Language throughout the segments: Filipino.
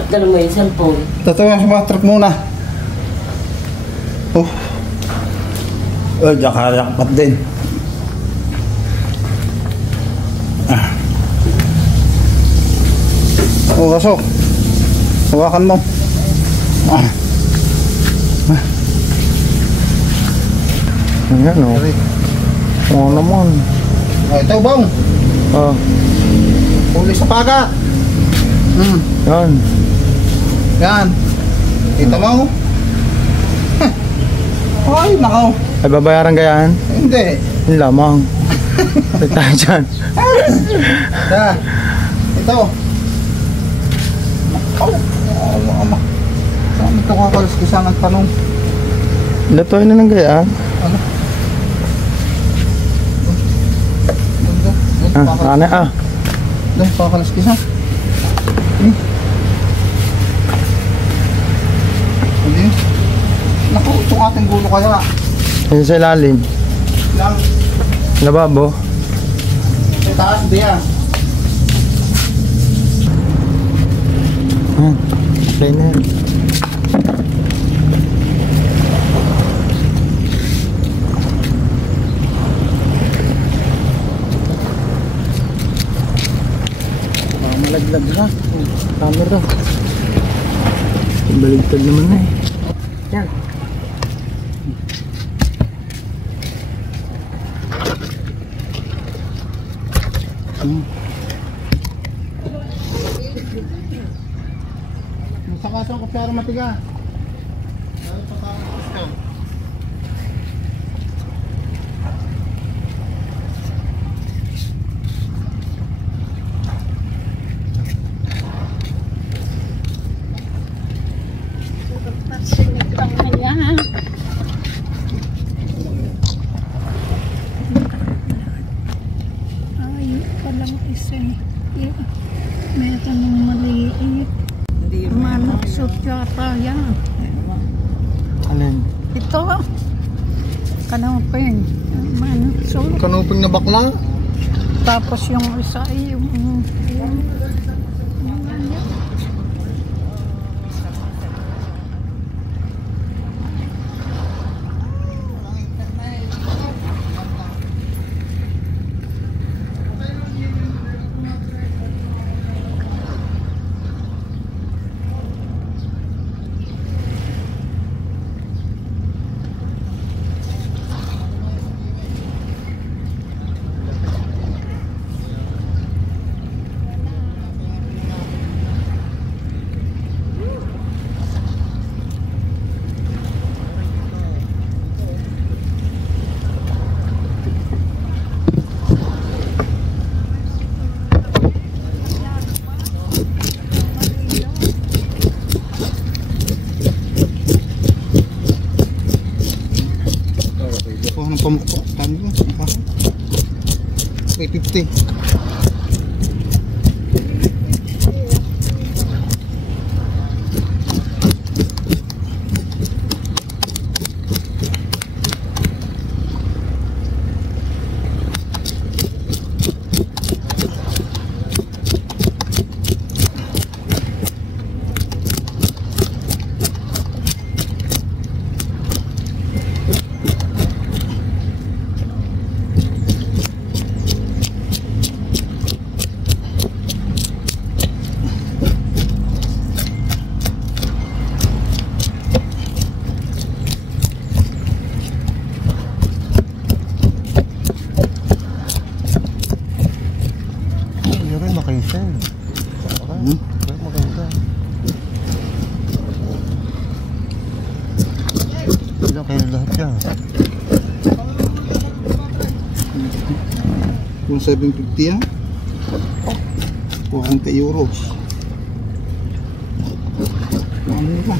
At ganun mo yung cellphone. Tatawa sa mga truck muna. Oh. Oh, jakarjakpat din. Oh, kasok. Hawakan mo. Ayan o. Oo naman. Oh, ito bang. Ah. Huli sa paga. Yan. Yan. Kita mo. Ay, nakaw. Ay babayaran gayan? Hindi. Yung lamang. Ay tayo dyan. Yan. Ito. Nakaw. Ama. Saan ito kakalaskisan ang tanong? Latoy na ng gaya. Ano? Ano ah? Doon, kakalaskisan. Hindi. Naku, itong ating gulo kaya. Ayun sa ilalim. Lang. Lababo. Sa taas, diyan. Okay na yan. Malaglag na. Camera. Baligtad naman na eh. Yan. Masakasan ko pero matiga. Dahil patakas ka. Palang isa meron ng maliit manok sutyata yan. Alin? Ito kanupin manok sut, Kanuping na bakla. tapos yung isa yung Kuha ng pamukpok. Tami ko. 350. Maganda. Ilang kayo lahat yan? Kung 750 yan. 40 euros. Ano ba?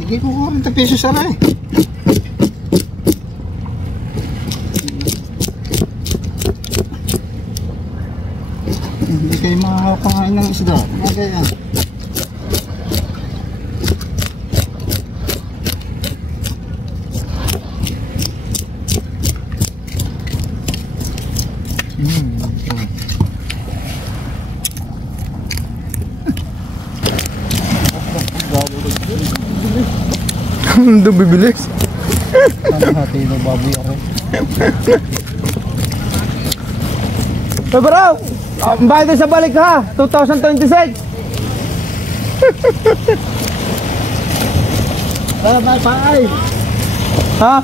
Bigay ko 40 pesos sana eh. Pangkain ng isda. Okay yan. Hindi bibilis. Ano hati ng baboy ako? So bro, bayad sa balik ha, 2026. Bye. Ha?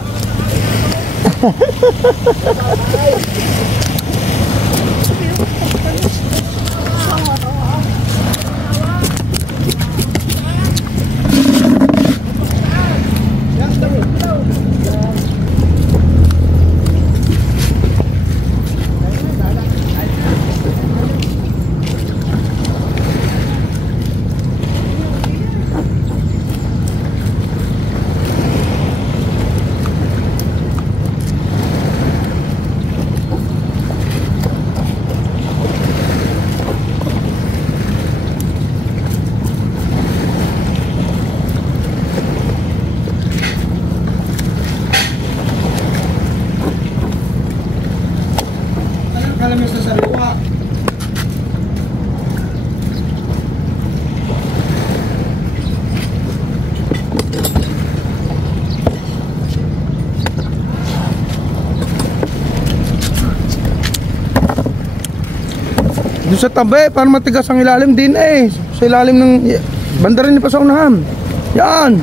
Kalamis sa sariwa. Doon sa tabi, para matigas ang ilalim din eh. Sa ilalim ng banda rin ni Pasaunahan. Yan.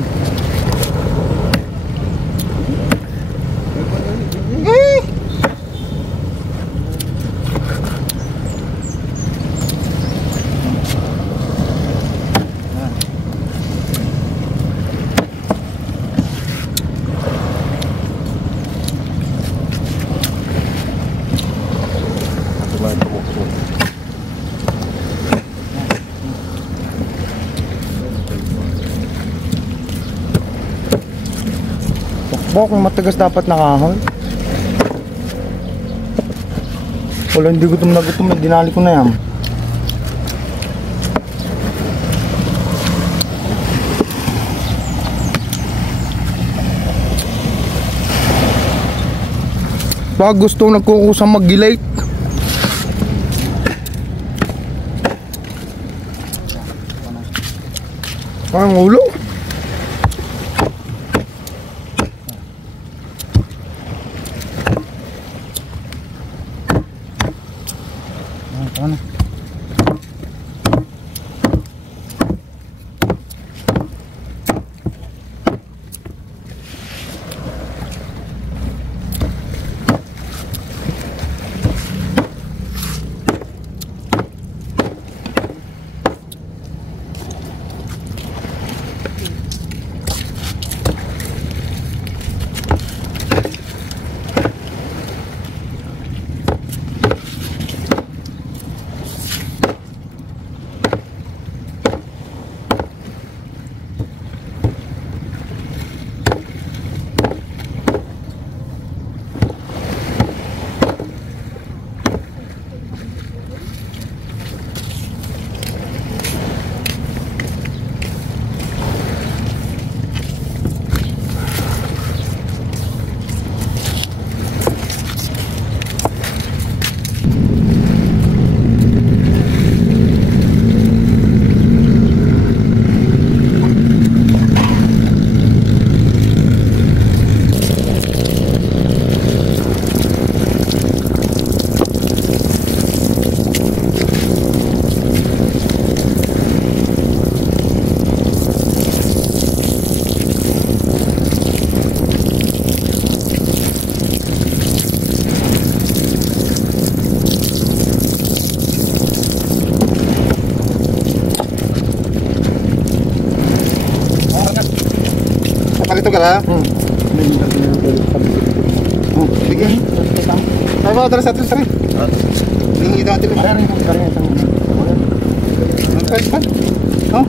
Bok, matigas dapat na kahoy. Wala, hindi gutom na gutom. Dinali ko na yan. Pag gustong nagkukusang mag-gilate. Ang ulo. Ano? Palito ka lang? Sige. Ay ba, terus satu sering. Ini daw tilo. Ay rin ko kanya sang. Ang price pa? Oh.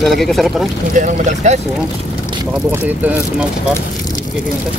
Lalagay ko sa rep, hindi nang madalas guys. Oo. Baka bukas ito tumawag sa car. Ibigay ko yung set.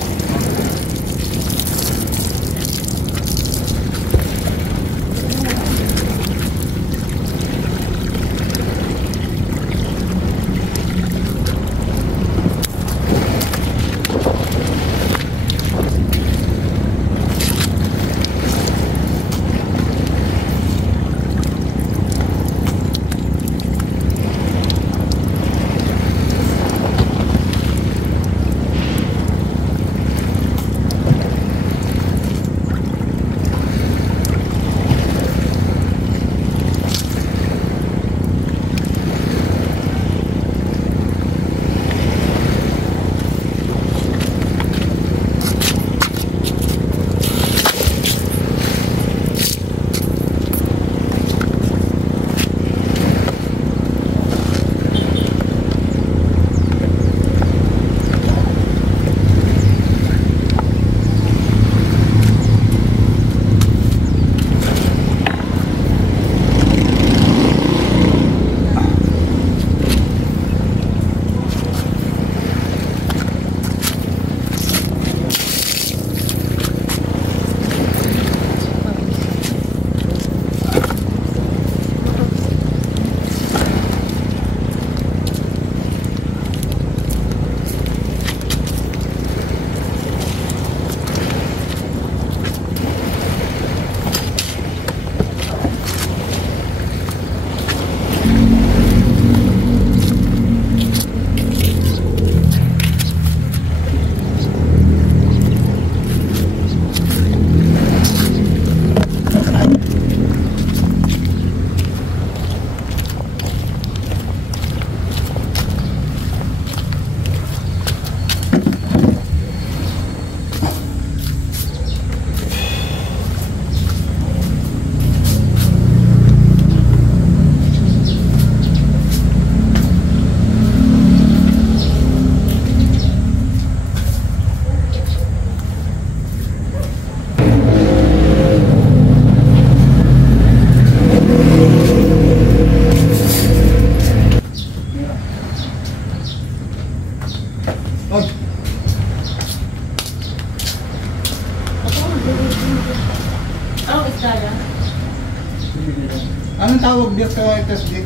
Anong tawag dito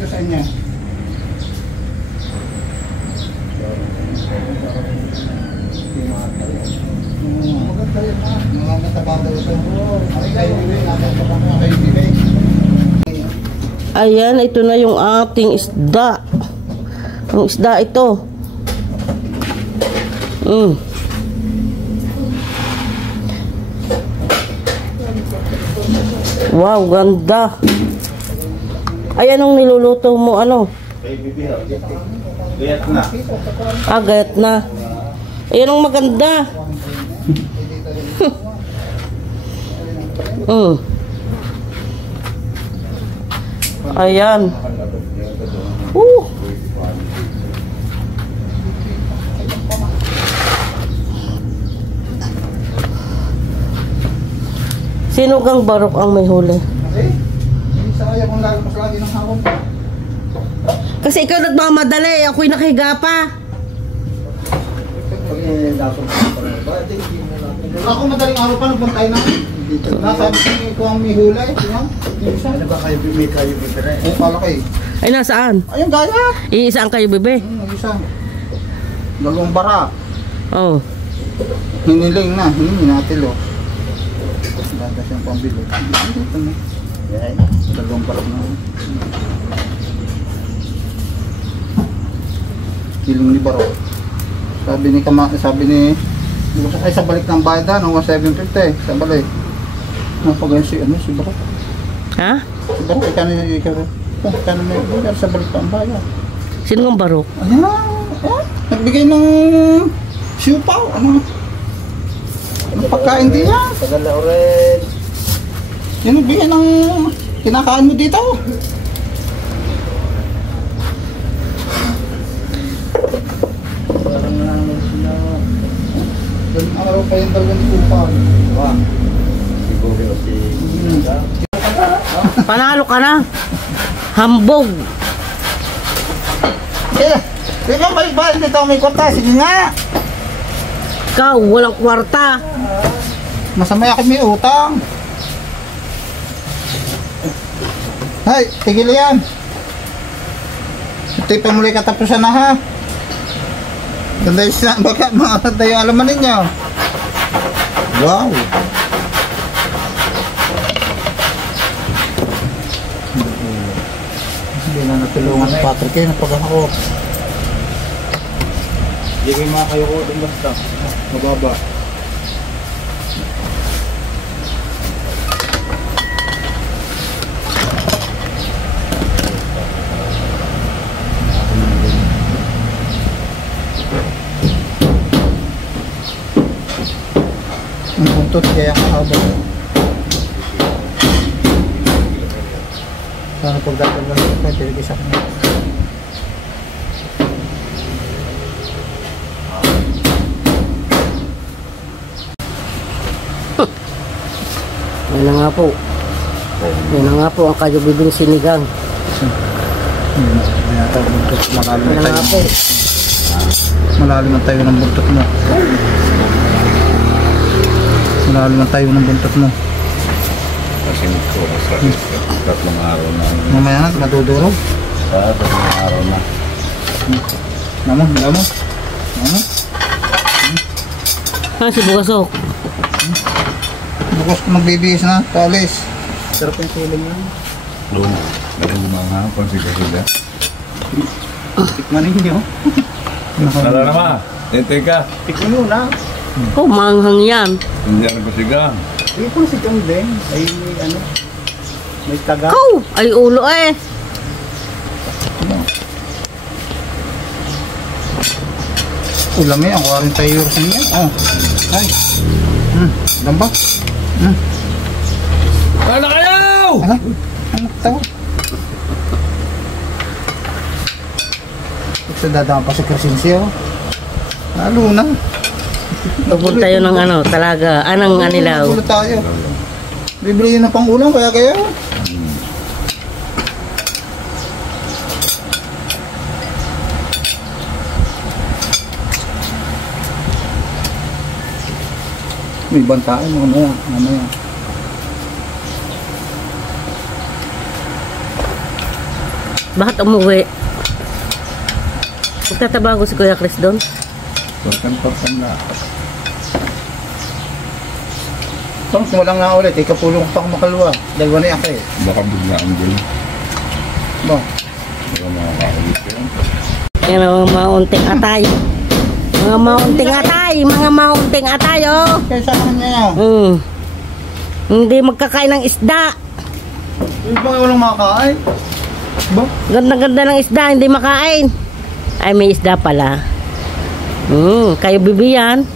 sa inyo? Maganda yun ha. Mga matabada ito. Ayan, ito na yung ating isda. Ang isda ito. Wow, ganda. Ayan ang niluluto mo, ano? Gayat na. Ah, gayat na. Ayan ang maganda. Ayan. Sino kang barok ang may huli? Sayang kung mas lagi ng hawak pa. Kasi ikaw nagmamadali, ako'y nakahiga pa. Ako madaling araw pa nagbuntay na. Nasabi ko ang may hulay. Ano ba kayo bibire? Oo, pala kayo. Ay, nasaan? Ayun, gaya. Iisaan kayo, bebe? Isa. Dalawang bara. Oh. Hiniling na. Hiniling natin lo. Ganda siyang pambili. Dito na. Dalawang bara na. Hiling ni Baro. Sabi ni ay sa balik ng bayad no, 750 sa balik. Napagayon si Baro. Ha? Si Baro, kano na yung sa balik ng bayad. Sino ang barok? Ayan, nagbigay ng siupaw, ano pagkain di yan. Tagal na ulit. Yan nagbigay ng kinakain mo dito. Parang naman sila. Doon araw pa yung dalawang siupaw. Wah, siguro si Panalo ka na. Hambog. Ikaw may ba? Dito may kwarta. Sige nga. Ikaw, walang kwarta. Masamay ako may utang. Hay, tigil yan. Ito'y pamuli katapusan na ha. Ganda isa, baka mga tayo alaman ninyo. Wow. Hindi na natulungan si Patrick eh, napag ako. Hindi kayo mga kayo ko din basta. Mababa. Ang buntot kaya kahaba. Sana pagdadala ko ito, tiligis ako na. Yan na nga po. Yan na nga po ang kajubibing sinigang. Malalim Yan na nga po. ang tayo ng buntot mo. Malalim ang tayo ng buntot mo. Kasi ko sa tatlong araw na. Mamaya na, madudurog. Sa tatlong araw na. Namon. Ah, si Bugasok. Bukas ko magbibihis na, paalis. Sarap yung feeling yan. Doon. Ganun mga pagsiga-siga. Tikman ninyo. Nala naman. Tente ka. Tikman nyo na. Oh, manghang yan. Hindi ako siga. Hindi po si John din. Ay, ano, may taga. Oh, ay ulo eh. Ulam eh, ang 40 euros niya. Oh, ay. Lamba. Ano kayo? Ano tao? Ito dadaan pa sa Crescencio. Lalo na. Pupunta tayo ng ano, talaga. Anong anilaw. Nagulo tayo. Bibili yun ng pang-ulam, kaya kayo. May bantaan mo na yan. Mamaya. Bakit umuwi? Magtatabago si Kuya Chris doon? Torkan na. Tong, walang nga ulit. Ikapulong pa ako makalwa. Dalawa na ako eh. Baka biglaan din. Ba? Baka makakaulit yun. Yan ang mga maunting atay. Mga maunting atay. Mga maunting atay, oh. Kaya sa akin niya. Hindi magkakain ng isda. Yung ba walang makakain? Ba? Ganda-ganda ng isda, hindi makain. Ay, may isda pala. Kayo bibiyan.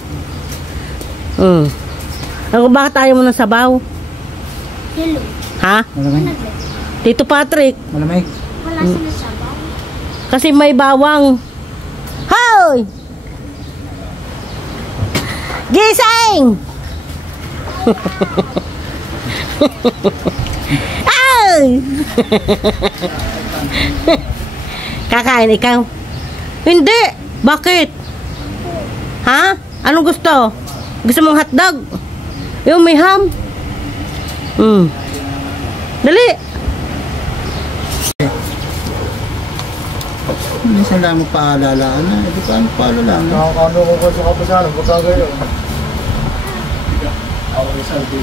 Ako, bakit tayo mo ng sabaw? Hello. Ha? Malamig. Tito Patrick. Malamig. Wala sinasabaw. Kasi may bawang. Hoy! Gising! Ay! Kakain ikaw? Hindi! Bakit? Ha? Anong gusto? Gusto mong hotdog? Yung may ham? Dali! Minsan lang magpaalalaan na. Hindi pa ano paalalaan. Nakakano ko pa sa kapasanan. Baka gayon.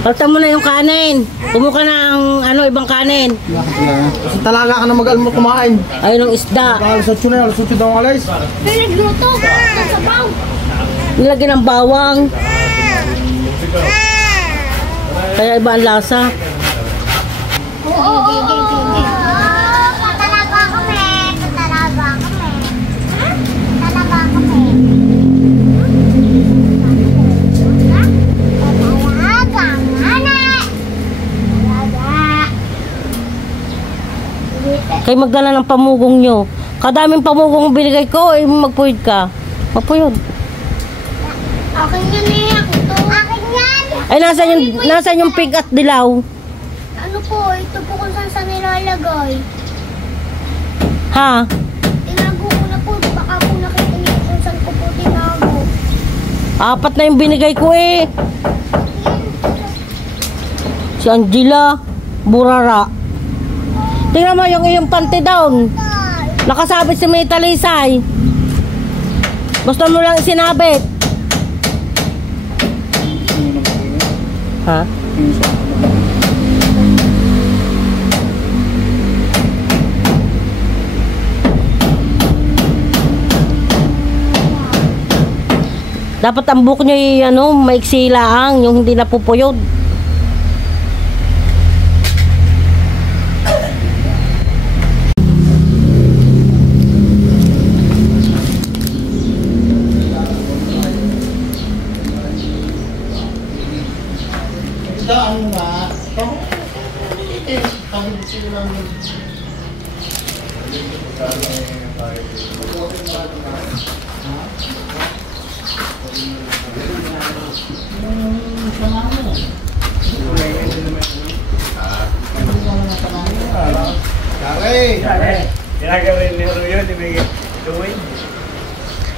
Palta mo na yung kanin. Kumuha ng ibang kanin. Kasi talaga ka na mag-almo kumain. Ayun ang isda. Alas 8 na, alas 8 daw ang alis. Pero nagluto. Nasabaw. Nilagyan ng bawang. Kaya iba ang lasa. Oo. Tatalaga kami. Tatalaga kami. Tatalaga kami. Tatalaga. Kayo magdala ng pamugong nyo. Kadaming pamugong binigay ko, magpuyod ka. Magpuyod. Akin yan eh. Akin yan. Ay, nasan yung pig at dilaw? Ano po? Ito po kung saan sa nilalagay. Ha? Tinago ko na po 4 na yung binigay ko eh. Si Angela Burara. Tingnan mo yung iyong panty down. Nakasabit si May Talisay. Gusto mo lang isinabit. Ha? Dapat ang buhok nyo ano, maiksi lang, yung hindi napupuyod.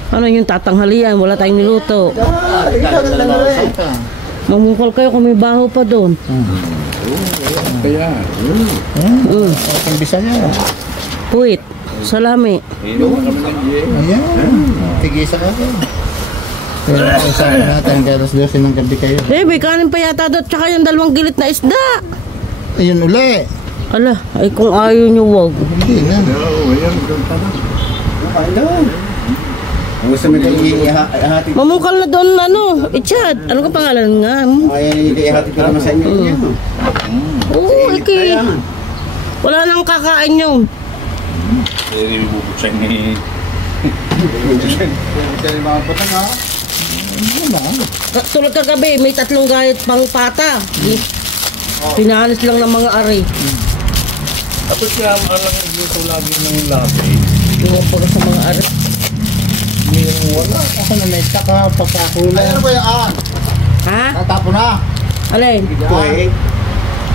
Ano yung tatanghalian? Wala tayong niluto. Mamungkol kayo kung may baho pa doon. Kaya. Ang bisa niya. Puwit. Salami. Ayan. Tigisa ka. Pero usahin natin, karas 12 ng gabi kayo. Eh, may kanin pa yata doon. Tsaka yung 2 gilit na isda. Ayun uli. Ala, ay kung ayaw nyo wag. Hindi na. Kain doon. Ang gusto mo kayo ihati. Mamungkal na doon, ano, Ichad. Ano ka pangalan nga? Ay, ihati ko naman sa inyo. Oo, iki. Wala nang kakain yun. Hindi bubuksan ni... Tulad kagabi, may 3 gayat pang pata. Pinahalis lang ng mga ari. Tapos kaya alam yung gusto lagi ng labi. Yung puro sa mga ari. Wala. Ako na may taka pagkakulay. Ano ba yan? Ha? Tatapo na. Alin? Ito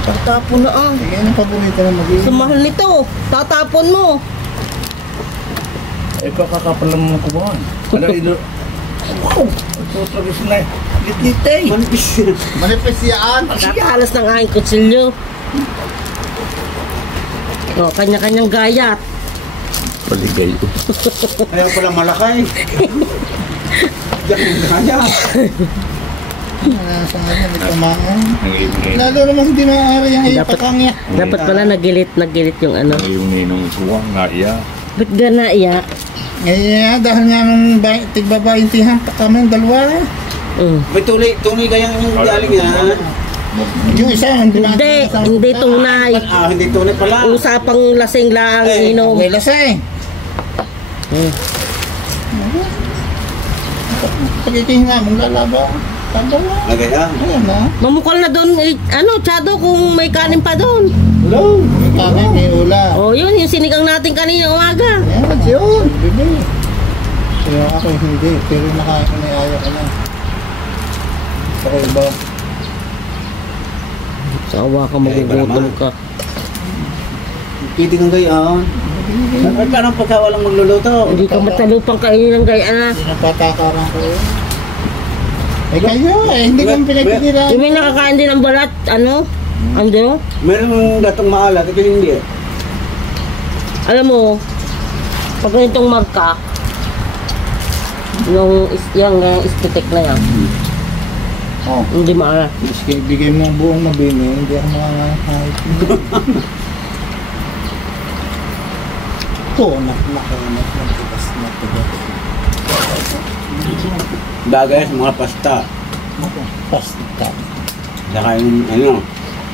Tatapon na ah. Sige, anong paborito na mag-iin? Sumahal nito. Tatapon mo. Eh, kakakapal lang mga kubahan. Ano ilo? Wow! Ito tragis na. Gititay. Manipis yan. Nakakahalas ng aking kutsilyo. O, kanya-kanyang gayat. Paligay ko. Ayaw pala malakay. Diyan yung gaya. Sa kanya, may tamaan. Nangiyung Lalo naman hindi maaari yung ipakangya. Dapat pala nagilit yung ano. ninong suwang nga iya. Ba't gana iya? Eh, dahil nga nung tigbabaintihan pa kami, 2. May tunay kayang galing yan. Yung isa, hindi Hindi tunay. Hindi tunay pala. Usapang lasing lang inom. may lasay. Pagkikihinga mong lalaba. Tanda na. Nagaya. Ayan na. Mamukol na doon, Chado, kung may kanin pa doon. Hello. May kanin, may ula. O, yun, yung sinigang natin kanina umaga. Ayan, yun. Bibi. Kaya ako hindi. Pero nakain ko na ayaw ko na. Saka iba. Sawa ka, magugutom ka. Pwede kang gayaan. Paano pagka walang magluluto? Hindi ka matalupang kainin ng gayaan na. Hindi na patakaran ko yun. Eh kayo, hindi kang pinagtitira. Yung may nakakain din ng balat, ano? Ando? Meron mong datong maalat, ito hindi. Alam mo, pag ganitong marka, yung istitik na yan, Oh, hindi maalat. sige, bigay mo ng buong mabini, hindi ako makakahit. Ito, nagtigas. Bagay sa mga pasta. Pasta. Saka yung,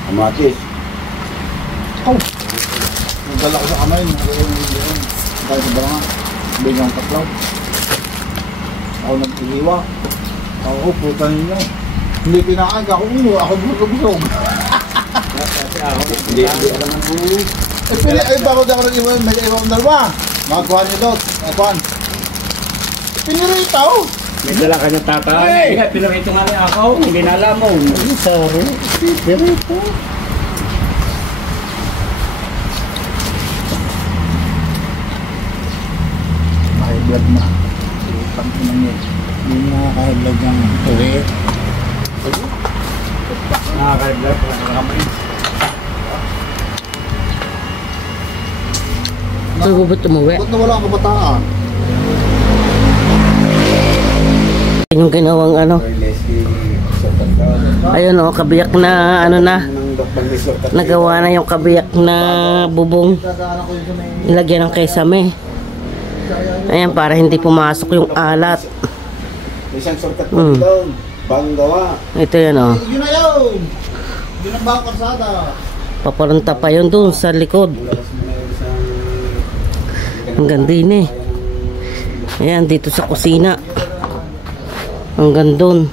kamatis. Nagdala ko sa kamay, dahil sa barang, bigyan katlaw. Ako nagtiliwa. Ako, puta ninyo. Hindi pinakain ako, ako busog. Hindi alam mo. Ay, bakit ako nag-iwan, nag-iwan ng 2. Mga kuhan nyo doon, mga kuhan. Pinirito! May dala ka niyang tatay. Pinarito nga rin ako, hindi na alam mo. Sorry, pinirito. May blood na. Pag-inan niya. Hindi nakakain. Nakahidlag ng tuwid. Nakaka-vlog. Nakaka-vlog. Bago ba't umuwi? Ba't nawala ang kabataan? Yung ginawang ano. Ayun o, kabiyak na ano na. Nagawa na yung kabiyak na bubong. Ilagyan ng kesame. Ayan, para hindi pumasok yung alat. Isang shortcut po doon. Bagong gawa. Ito yan o. Yun na yun! Yun ang bagong karsada. Paparanta pa yun doon sa likod. Hanggang din eh. Ayan, dito sa kusina. Hanggang doon.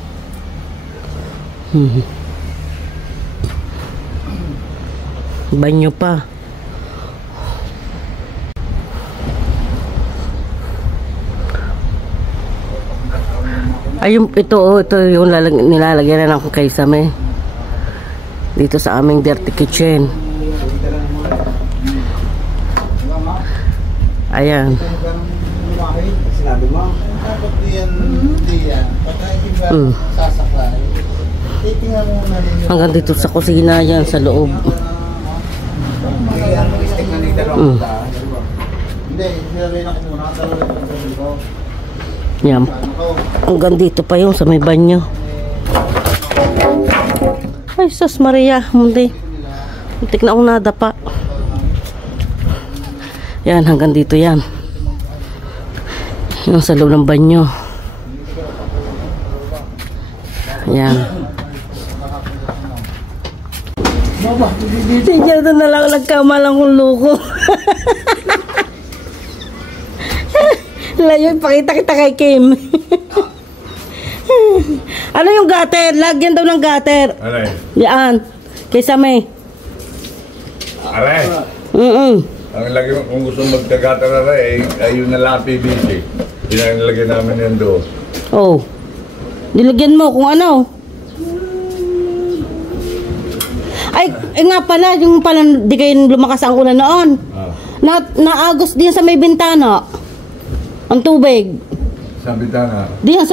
Banyo pa. Ayun, ito yung nilalagyan na ng kaisame. Dito sa aming dirty kitchen. Ayan. Sinabi mo? Dapat diyan. Pagka hindi ba sasaklay, titingnan mo na rin yung... Hanggang dito sa kusina yan, sa loob. Hindi, nilagay na ko muna. Yan. Hanggang dito pa yung sa may banyo. Ay, sus Maria. Muntik na akong nadapa. Yan, hanggang dito yan. Yung sa loob ng banyo. Yan. Tingnan na na lang nagkamalang kong luko. Layo, pakita kita kay Kim. Ano yung gutter? Lagyan daw ng gutter. Aray. Yan. Kaysa may. Aray. Ang lagi mo, kung gusto magtagata na rin, ayun na lang PVC. Yun ang nilagay namin yan doon. Oh. Nilagyan mo kung ano. Ay, nga pala, yung pala di kayo lumakas ang ulan noon. Naagos din sa may bintana. Ang tubig. Sa bintana? Diyan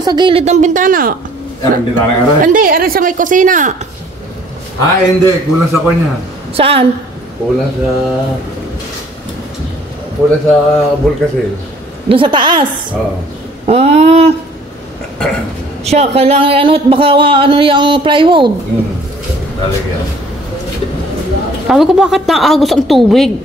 sa gilid ng bintana. Ang bintana nga rin? Hindi, aray sa may kusina. Hindi. Kulang sa kanya. Saan? Kulang sa bulkasil. Doon sa taas? Oo. Siya, kailangan ano, baka ano yung plywood. Talagyan. Sabi ko, bakit naagos ang tubig?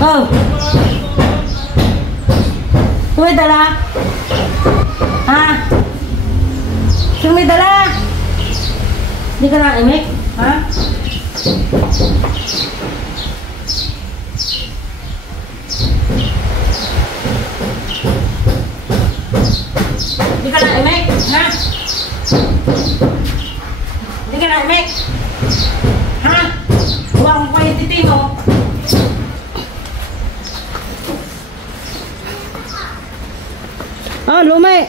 Oh. May dala? Ha? Sino may dala? Hindi ka na imik? Ha? Hindi ka na imik? Ha? Hindi ka na imik? Ha? Huwag mo pa yung titi mo. Ah, lumay.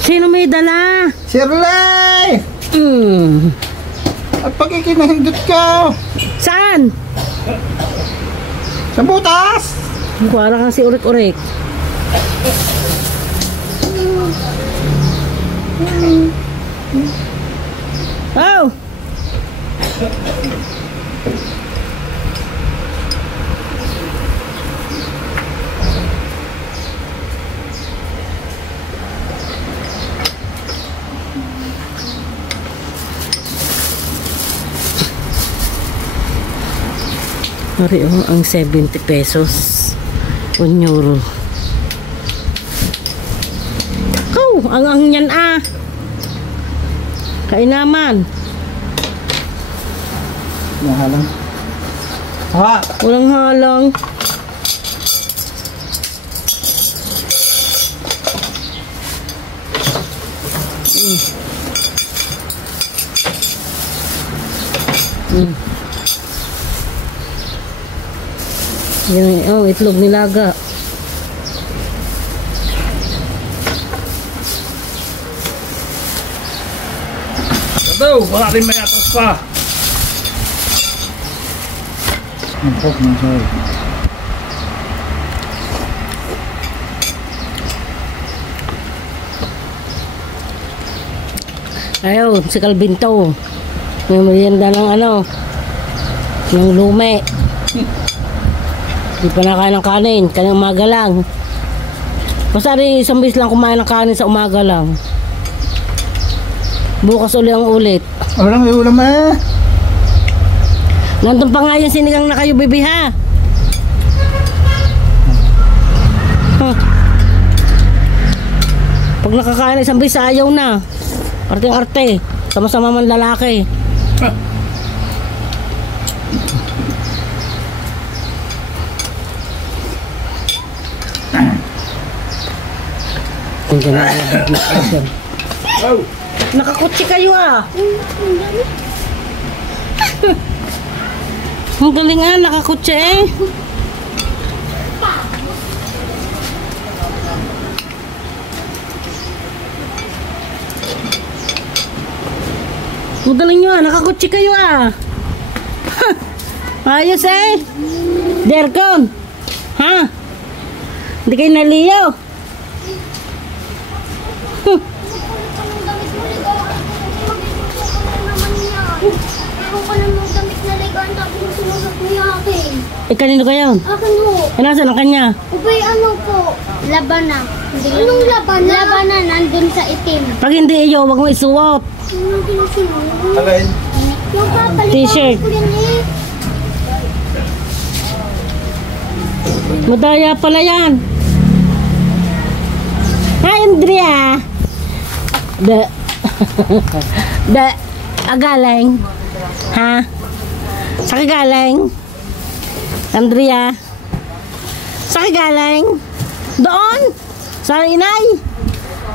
Sino may dala? Shirley! At pagkikinahindot ka! Saan? Sa butas! Para kang si Urik-Urik. Oh! Pari oh, ang 70 pesos. 1 euro. Oh, ang yan ah. Kainaman. Nahalang. Ha? Walang halang. Yan, oh, itlog nilaga. Ito, baka rin may atas pa. Ang pok ng sorry. Ayaw, si Calvin to. May merienda ng ano, ng lume. Di pa nakain ng kanin, kanina umaga lang. Basta rin isang bis lang kumain ng kanin sa umaga lang. Bukas uli ang ulit. Walang may ulam eh. Nandun pa nga yung sinigang na kayo, baby, ha? Huh. Pag nakakain ng isang bis, ayaw na. Arte-arte. Sama-sama man lalaki. Nakakutsi kayo ah. Ang galing ah, nakakutsi eh. Ang galing nyo ah, nakakutsi kayo ah. Ayos eh. Dercon. Ha? Hindi kayo naliyaw. Eh, kanino kayo? Akin ho. Eh, nasaan ang kanya? Ubay, ano po? Labanan. Anong labanan? Labanan, nandun sa itim. Pag hindi iyo, wag mo isuot. Anong kinusunod? Alin? Yung papalitan T-shirt. ko yan eh. Madaya pala yan. Hi, Andrea. Agaling. Ha? Sa kagaling? Andrea? Sa kagaling? Doon? Sa inay?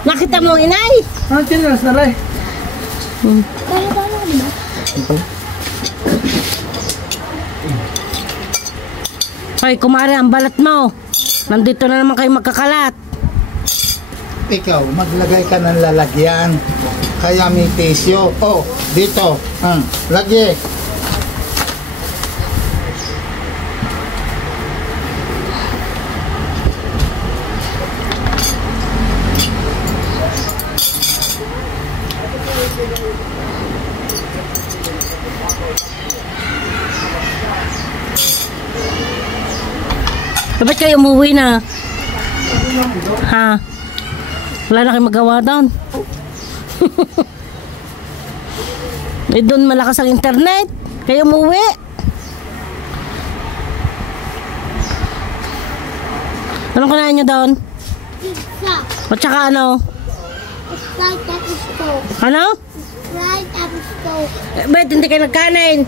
Nakita mo ang inay? Ano chinelas na rin? Hoy, kumare, ang balat mo. Nandito na naman kayo magkakalat. Ikaw, maglagay ka ng lalagyan. Kaya may tisyo. Oh, dito. Lagi. Dapat kayo umuwi na. Ha? Wala na kayo magawa doon. Eh, doon malakas ang internet. Kayo umuwi. Anong kanain nyo doon? Pizza. At saka ano? Sprite tapos Coke. Ano? Sprite tapos Coke. Eh, ba't hindi kayo nagkanin?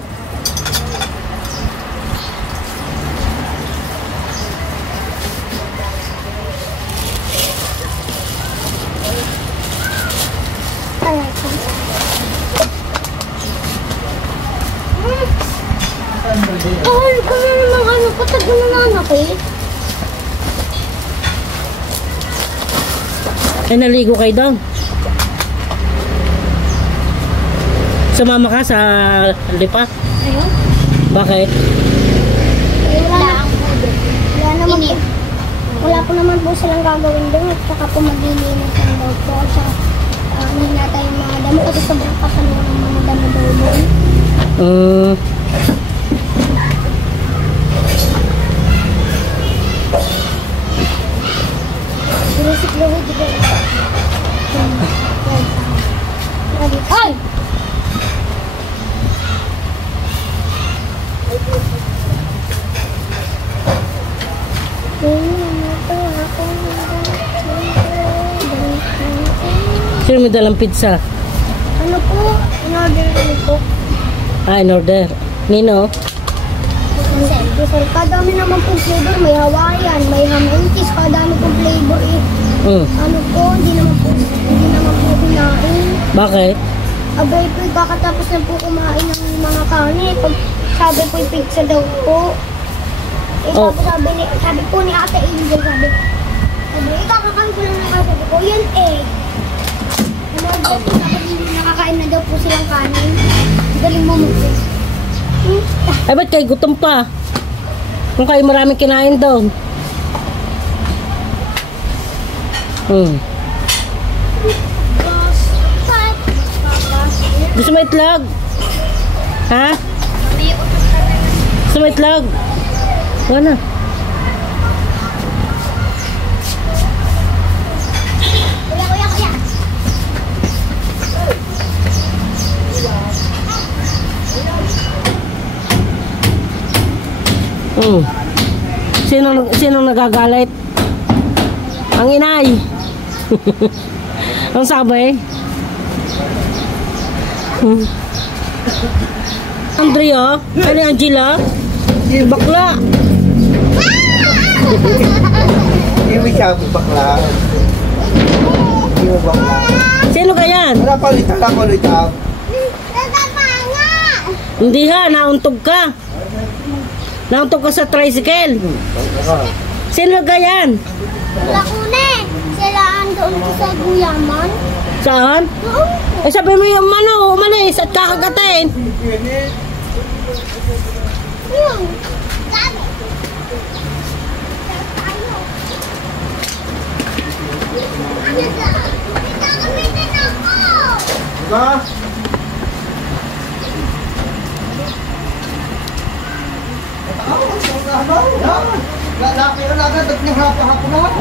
Ay, ko na naman ano, patag mo na anak eh. Eh, naligo kayo doon. Sumama ka sa lipa? Ayun. Bakit? Wala ang pudo. Wala naman naman po. Wala po naman po silang gagawin doon at saka po maglilinis ang daw po. At saka hinata yung mga damo kasi sobrang kapalo ng mga damo daw doon. Dirusik luhod dito. Ay! Sino may dalang pizza? Ano po? In-order niyo po. In order. Nino? Sir, kadami naman pong flavor. May Hawaiian, may ham and cheese. Kadami pong flavor eh. Ano po, hindi naman po kinain. Bakit? Abay po, kakatapos na po kumain ng mga kanin. Pag sabi po yung pizza daw po. Sabi po ni Ate Angel, sabi, kakakain ko lang na sabi ko, yun eh. Nakakain na daw po silang kanin. Galing mo mo. Ay, ba't kayo gutom pa? Kung kayo maraming kinain doon. Gusto mo itlog? Ha? Gusto mo itlog? Wala. Sino nagagalit? Ang inay. Ang sabi? Andrea? Ano yung Angela? Bakla. Hindi mo siya bakla. Hindi mo bakla. Sino ka yan? Wala pa ulit. Wala pa ulit. Hindi ha, nauntog ka. Nauntog ka sa tricycle. Sino ka yan? Lakune! Sila doon ko sa Guyaman. Saan? Eh sabi mo yung umalis at kakagatin. Yun. Diba? Lalaki na agad at hapon na.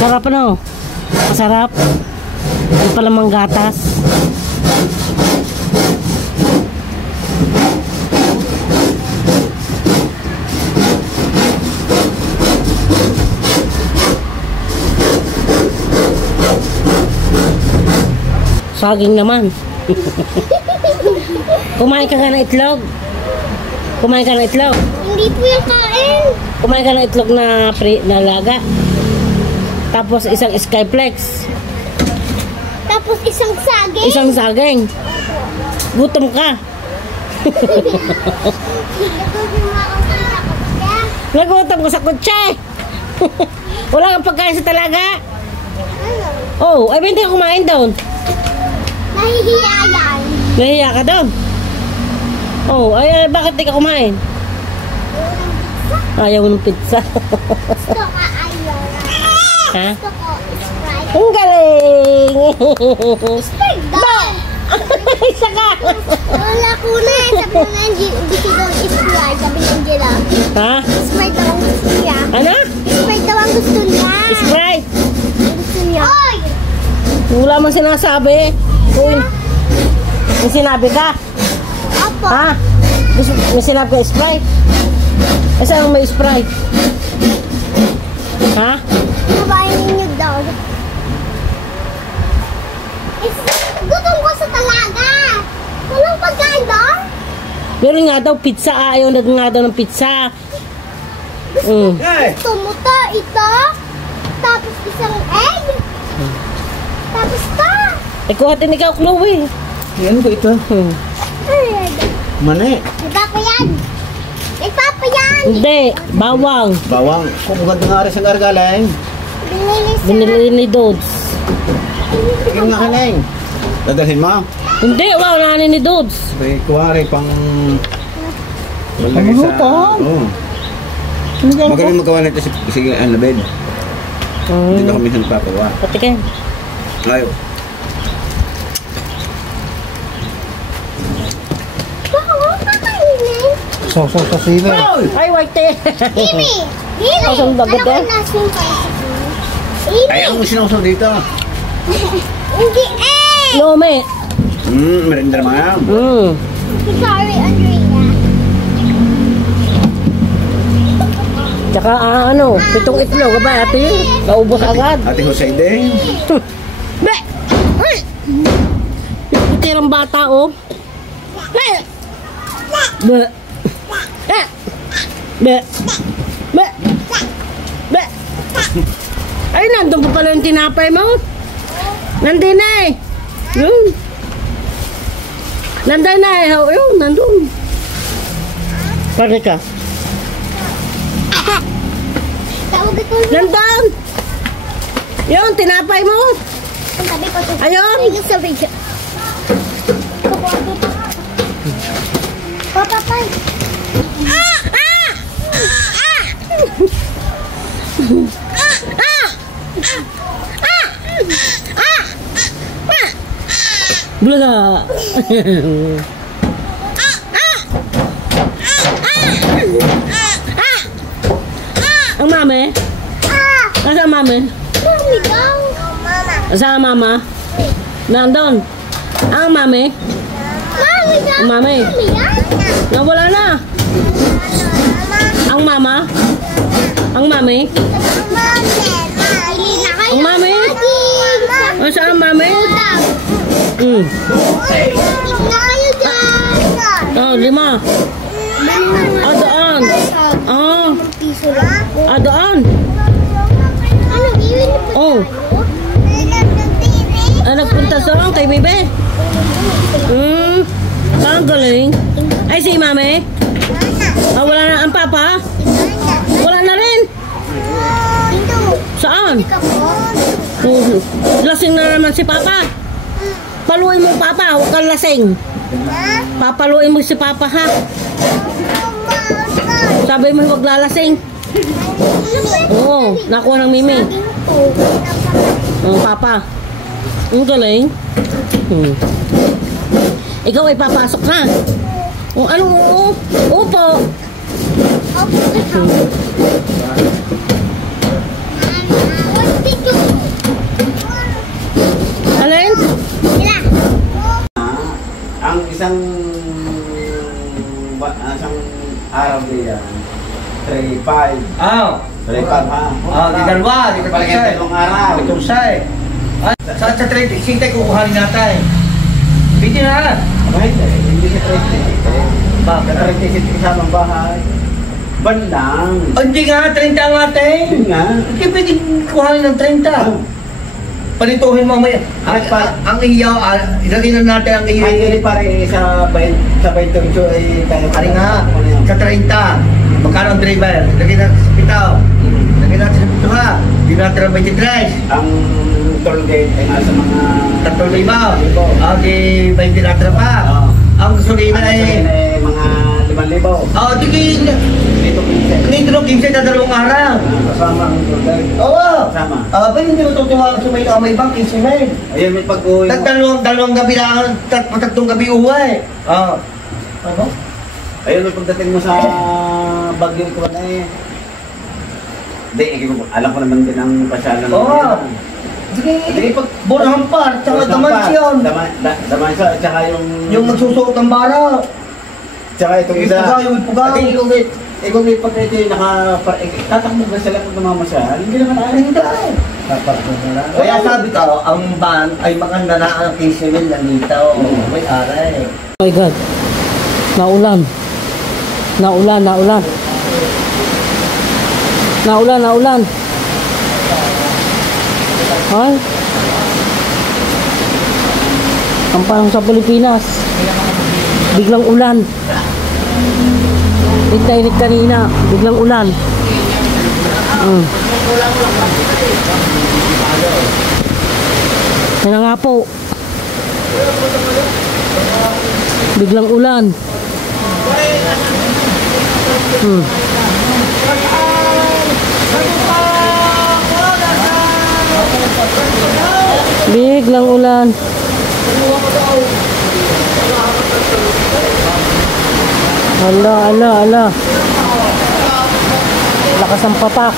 Sarap ano? Masarap. Ang palamang gatas. Saging naman. Kumain ka nga ng itlog. Kumain ka ng itlog. Hindi po yung kain. Kumain ka ng itlog na laga. Tapos isang Skyflex. Tapos isang saging. Isang saging. Gutom ka. Nagutom ko sa kutse. Wala kang pagkain sa talaga. Oh, ay hindi ka kumain doon. Nahihiya yan. Nahihiya ka doon. Oh, ay bakit di ka kumain? Ayaw ng pizza. Gusto ka ayaw. Ha? Gusto ko Sprite. Ang galing! Sprite daw. Isa ka! Wala ko na. Sabi mo na gusto daw Sprite. Sabi ni Angela. Ha? Sprite daw ang gusto niya. Ano? Sprite daw ang gusto niya. Sprite! Ang gusto niya. Oy! Wala man sinasabi. Uy, may sinabi ka? Opo. Ha? May sinabi ka Sprite? Saan may Sprite? Ha? Kabayan ninyo daw. Gutom ko sa talaga. Walang pagkain doon? Pero nga daw, pizza. Ayaw na nga daw ng pizza. Gusto mo to, ito. Tapos isang egg. Tapos to. Kuha din ikaw, Chloe. Yan ko ito. Ay, Mani. Ipapa yan. Ipapa yan. Hindi, bawang. Bawang. Kung maganda nga rin sa gargaling. Binili ni Dods. Yung nga kanay. Dadalhin mo. Hindi, wala na ni Dods. May kuha rin pang... Ano pa? Oo. Magaling magawa nito si Annabel. Hindi na kami sa nagpapagawa. Pati kayo. Ayaw. Sausaw sa sila. Ay, white eh. Mimi! Hili! Asang dagat eh? nasin pa Hili! Ay, ang sinausaw dito. Hindi eh! Lome. Merenda naman yan. Sorry, Andrea. Tsaka ano, 7 itlog. Aba, ate, naubos agad. Ate Jose din. Be! Ay! Tirang bata, oh. Be! Be! Be! Be! Be! Be! Ay, nandun pa pala yung tinapay mo. Nandun na eh. Yun. Nandun na eh. Yun, nandun. Pare ka. Tawag ito. Nandun! Yun, tinapay mo. Ang tabi ko ito. Ayun. Ayun sa video. Papapay. Bulaga. Ang mami? Asa ang mami? Mami daw. Mama. Asa ang mama? Nandun. Ang mami? Mami daw. Ang mami? Mami yan. Nawala na. Ang mama? Ang mami? Ang mami? Asa ang mami? Oh, 5. Ah, doon. Ah. Ah, doon. Oh. Ah, nagpunta sa kay Bebe. Ang galing. Ay, si mami? Ah, wala na ang papa? Wala na rin. Saan? Lasing na naman si papa. Paluin mo papa, huwag kang lasing. Papaluin mo si papa ha. Sabi mo huwag lalasing. Oo, nakuha ng Mimi. Papa. Ang galing. Ikaw ay papasok na. O ano? Upo. Alin? Ang isang araw niya, 3-5. 3-5 ha? Di dalawa, di Palagay kapalisay. tatlong araw. Itong say. Sa 30, sintay kukuhanin natin. Pwede na. Abay, hindi siya 30. Bakit? 30 kasamang bahay. Bandang. Hindi nga, 30 ang atin. Yun nga. Hindi pwede kuhanin ng 30. Palituhin mo mamaya. Ang iyaw, ilagay na natin ang iyaw. Ay, hindi pare sa 20 ay tayo. Ari nga, sa 30. Magkano ang driver? Lagay natin sa pitaw. Lagay natin sa pito ha. Hindi natin ang 23. Ang toll gate ay nasa mga 3,000. di 20 natin pa. Ang gasolina ay mga 5,000. di Dito 15. Nito 15 na 2 araw. Kasama ang toll gate. Oo. Kasama. Pwede hindi mo tutuwa sa may kamay bang 15 na yun. Ayun, may pag-uwi mo. Dalawang gabi lang, tatlong gabi uwi. Ano? Ayun, may pagdating mo sa Baguio ko na eh. Hindi, alam ko naman din ang pasyalan. Oo. Sige, Bonahan Park, tsaka Damansiyon. Damansiyon, tsaka yung... Yung nagsusuot ng bara. Tsaka itong isa. Yung Pugay. Ati, Eh kung may pagkaito yung tatakbo ba sila pag namamasyal? Hindi naman alam yung daan. Kaya sabi ko, ang van ay maganda na ang kisimil na dito. May aray. Oh my God. Naulan. Naulan, naulan. Naulan, naulan. Ay. Ang parang sa Pilipinas. Biglang ulan. Init kanina. Biglang ulan. Yan na nga po. Biglang ulan. Biglang ulan. Ala, ala, ala. Lakas ang patak.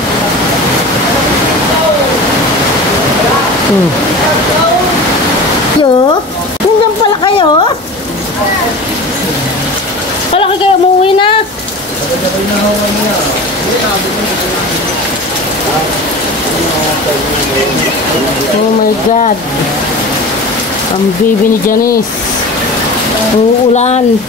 Yo, hanggang pala kayo? Pala kayo umuwi na? Oh my God. Ang baby ni Janice. Uulan.